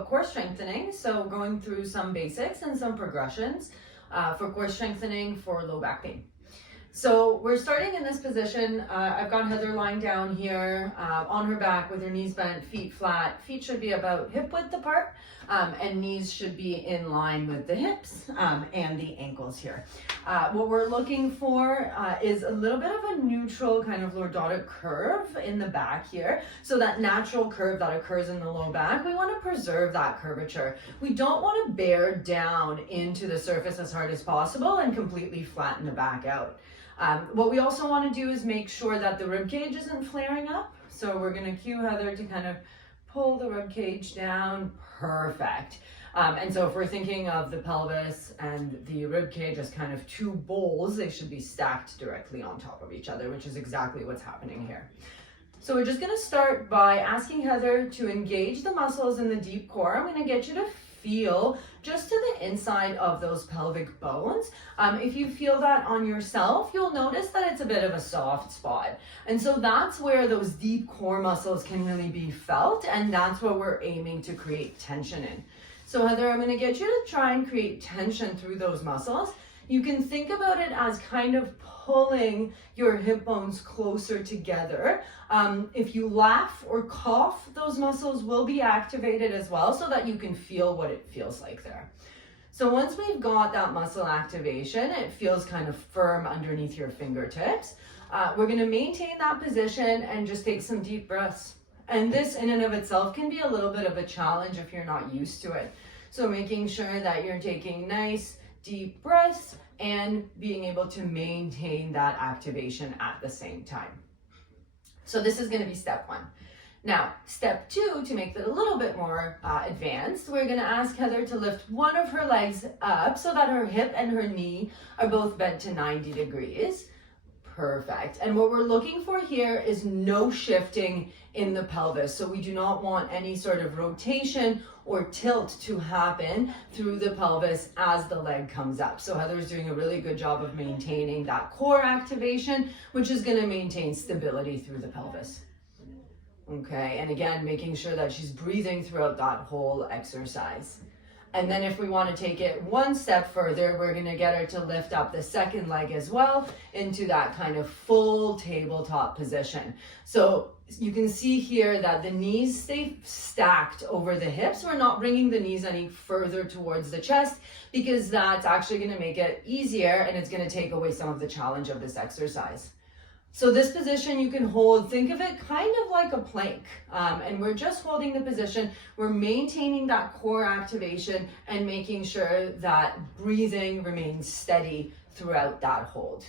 about core strengthening. So going through some basics and some progressions for core strengthening for low back pain. So we're starting in this position. I've got Heather lying down here on her back with her knees bent, feet flat. Feet should be about hip width apart, and knees should be in line with the hips and the ankles here. What we're looking for is a little bit of a neutral kind of lordotic curve in the back here. So that natural curve that occurs in the low back, we want to preserve that curvature. We don't want to bear down into the surface as hard as possible and completely flatten the back out. What we also want to do is make sure that the rib cage isn't flaring up. So we're going to cue Heather to kind of pull the rib cage down. Perfect. And so if we're thinking of the pelvis and the rib cage as kind of two bowls, they should be stacked directly on top of each other, which is exactly what's happening here. So we're just going to start by asking Heather to engage the muscles in the deep core. I'm going to get you to feel just to the inside of those pelvic bones. If you feel that on yourself, you'll notice that it's a bit of a soft spot. And so that's where those deep core muscles can really be felt, and that's what we're aiming to create tension in. So Heather, I'm going to get you to try and create tension through those muscles. You can think about it as kind of pulling your hip bones closer together. If you laugh or cough, those muscles will be activated as well so that you can feel what it feels like there. So once we've got that muscle activation, it feels kind of firm underneath your fingertips. We're going to maintain that position and just take some deep breaths. And this in and of itself can be a little bit of a challenge if you're not used to it. So making sure that you're taking nice deep breaths and being able to maintain that activation at the same time. So this is going to be step one. Now, step two, to make it a little bit more advanced, we're going to ask Heather to lift one of her legs up so that her hip and her knee are both bent to 90 degrees. Perfect. And what we're looking for here is no shifting in the pelvis. So we do not want any sort of rotation or tilt to happen through the pelvis as the leg comes up. So Heather's doing a really good job of maintaining that core activation, which is going to maintain stability through the pelvis. Okay, and again, making sure that she's breathing throughout that whole exercise. And then if we want to take it one step further, we're going to get her to lift up the second leg as well into that kind of full tabletop position. So you can see here that the knees stay stacked over the hips. We're not bringing the knees any further towards the chest because that's actually going to make it easier and it's going to take away some of the challenge of this exercise. So this position you can hold, think of it kind of like a plank, and we're just holding the position. We're maintaining that core activation and making sure that breathing remains steady throughout that hold.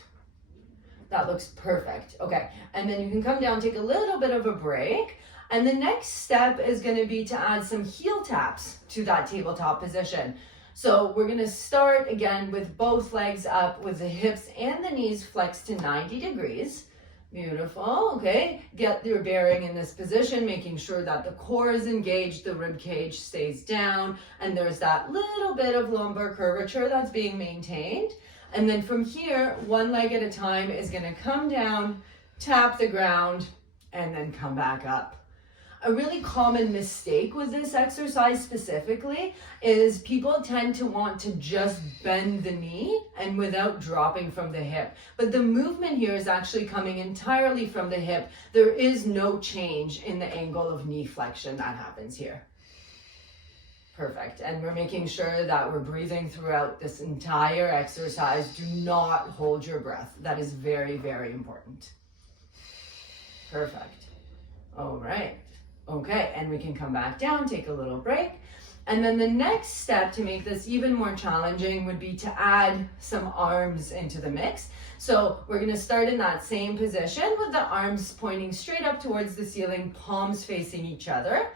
That looks perfect. Okay, and then you can come down, take a little bit of a break, and the next step is going to be to add some heel taps to that tabletop position. So we're going to start again with both legs up with the hips and the knees flexed to 90 degrees. Beautiful. Okay, get your bearing in this position, making sure that the core is engaged, the rib cage stays down, and there's that little bit of lumbar curvature that's being maintained. And then from here, one leg at a time is going to come down, tap the ground, and then come back up. A really common mistake with this exercise specifically is people tend to want to just bend the knee and without dropping from the hip. But the movement here is actually coming entirely from the hip. There is no change in the angle of knee flexion that happens here. Perfect. And we're making sure that we're breathing throughout this entire exercise. Do not hold your breath. That is very, very important. Perfect. All right. Okay, and we can come back down, take a little break. And then the next step to make this even more challenging would be to add some arms into the mix. So we're going to start in that same position with the arms pointing straight up towards the ceiling, palms facing each other.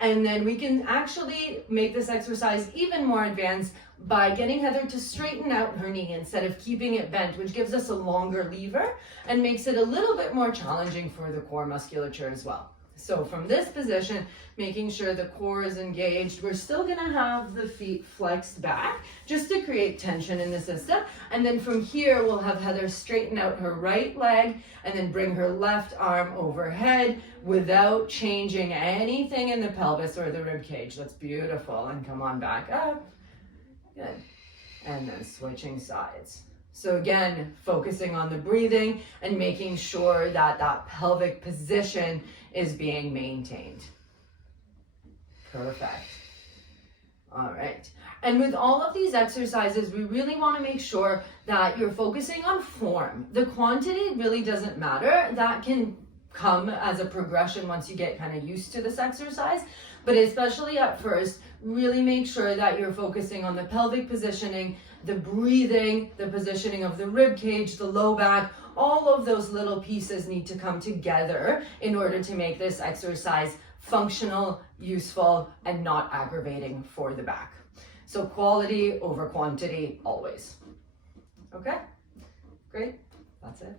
And then we can actually make this exercise even more advanced by getting Heather to straighten out her knee instead of keeping it bent, which gives us a longer lever and makes it a little bit more challenging for the core musculature as well. So from this position, making sure the core is engaged, we're still gonna have the feet flexed back just to create tension in the system. And then from here, we'll have Heather straighten out her right leg and then bring her left arm overhead without changing anything in the pelvis or the rib cage. That's beautiful. And come on back up. Good. And then switching sides. So again, focusing on the breathing and making sure that that pelvic position is being maintained. Perfect. All right. And with all of these exercises, we really want to make sure that you're focusing on form. The quantity really doesn't matter. That can come as a progression once you get kind of used to this exercise. But especially at first, really make sure that you're focusing on the pelvic positioning, the breathing, the positioning of the rib cage, the low back. All of those little pieces need to come together in order to make this exercise functional, useful, and not aggravating for the back. So quality over quantity always. Okay? Great. That's it.